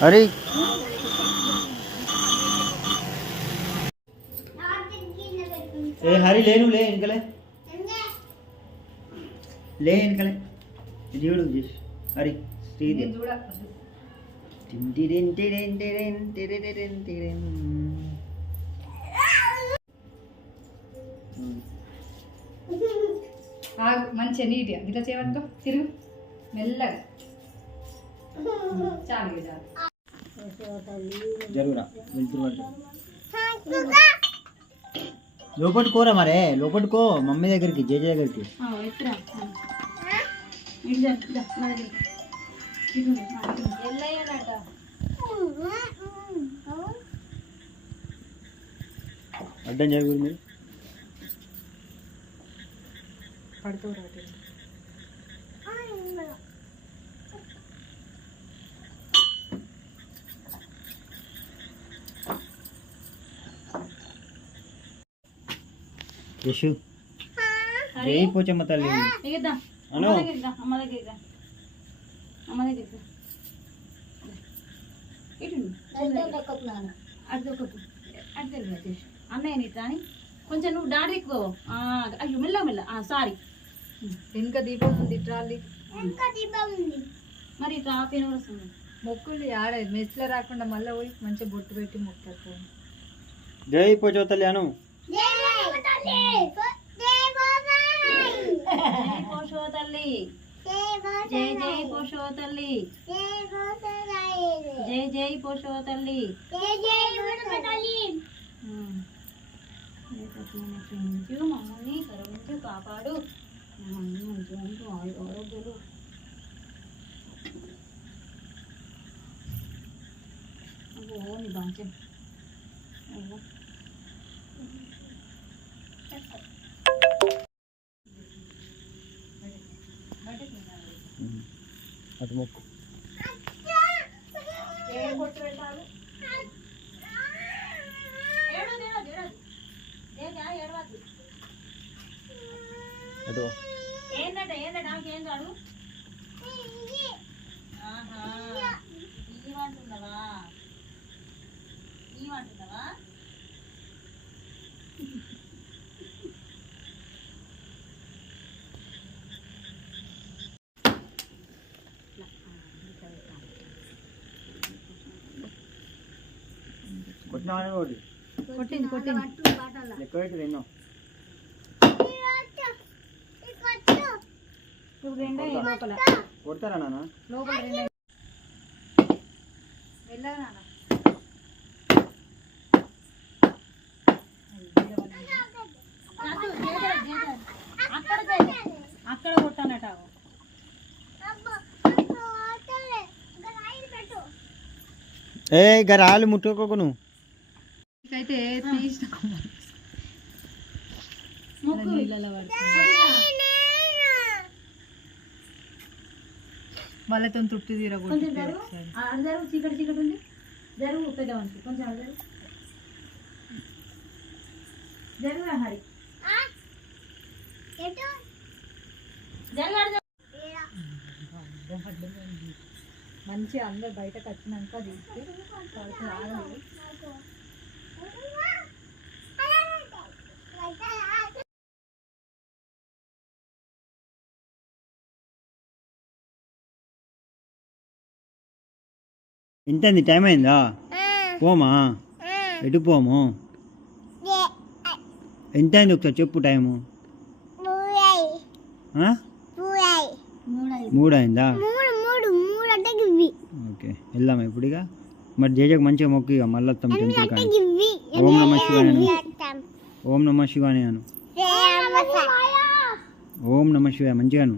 अरे ఏ హరి లేను లే వెనకలే లే వెనకలే ఇది చూడు జస్ట్ హరి శ్రీదేవి నేను చూడ టింటిరిన్ టిరిన్ టిరిన్ టిరిరిన్ టిరిన్. ఆగు మంచిగా నీట్గా ఇట్లా చేయవనుకో తిరుగు మెల్లగా చాలు ఇక చాలు జరుగురా వెళ్తురు లోపటి కోరా మరే లోపటి కో మమ్మీ దగ్గరికి జేజే దగ్గరికి. ఆ, ఎత్తురా. ఆ. ఇటు జరు, దా, నా దగ్గరికి. ఇటు ఉంది, ఆ, ఇటు ఉంది. అడ్డం జరుగురు మీరు పడుతూ రాదు యశు జై పోచమ్మ తల్లి. అను. అమ్మ అమ్మ. అన్నయ్య నీ రాని? కొంచెం నువ్వు డాడీ ఎక్కువ అయ్యో మెల్ల మెల్ల. సారీ. వెనుక దీపం ఉంది ట్రాలీ మరి ఆపిన వస్తుంది. మొక్కులు ఆడ మెస్లో రాకుండా మళ్ళీ పోయి మంచిగా బొట్టు పెట్టి మొక్కారు జై పోచమ్మ తల్లి అను. జై పోషో తల్లి. జై జై పోషో తల్లి. జై జై పోషో తల్లి. క్షమించు మమ్మల్ని కరుణించు కాపాడు. మమ్మల్ని మంచి మంచి ఆయు- ఆరోగ్యాలు. అబ్బో నీ అయ్యో అటు మొక్కు ఏం కొట్టు పెట్టాలి ఏడవదు ఏడవదు ఏడవదు అటు మొక్కు. అటు ఏంటంటే ఏంటంటే ఆమెకి ఏం కాదు ఆహా ఇవ్వంటున్నావా ఇవ్వంటున్నావా కొట్టినా ఒకటి కొట్టింది కొట్టింది ఎన్నో ఇప్పుడు రెండే లోపల కొడతారా నాన్న లోపల రెండే నాన్న. అక్కడ కొట్టానట ఏ ఇక రాళ్ళు ముట్టుకోకు నువ్వు అయితే తీసిన ముక్కు. వాళ్ళతో ఆ, అటు జరుగు. చీకటి చీకటి ఉంది. జరుగు కొంచెం హరి. మంచి అందరు బయటకు వచ్చినాక తీసి ఇంతంది టైం అయిందా? పోమా? ఎటు పోము? ఎంత అయింది ఒకసారి చెప్పు టైము? మూడు. అయిందా ఓకే వెళ్దామా ఇప్పుడు ఇక? మరి జేజకు మంచిగా మొక్కు ఇక మళ్ళీ వస్తాం టెంపుల్ కానీ. ఓం నమ శివాయ అను. ఓం నమ శివాయ అను ఓం నమ శివాయ మంచిగాను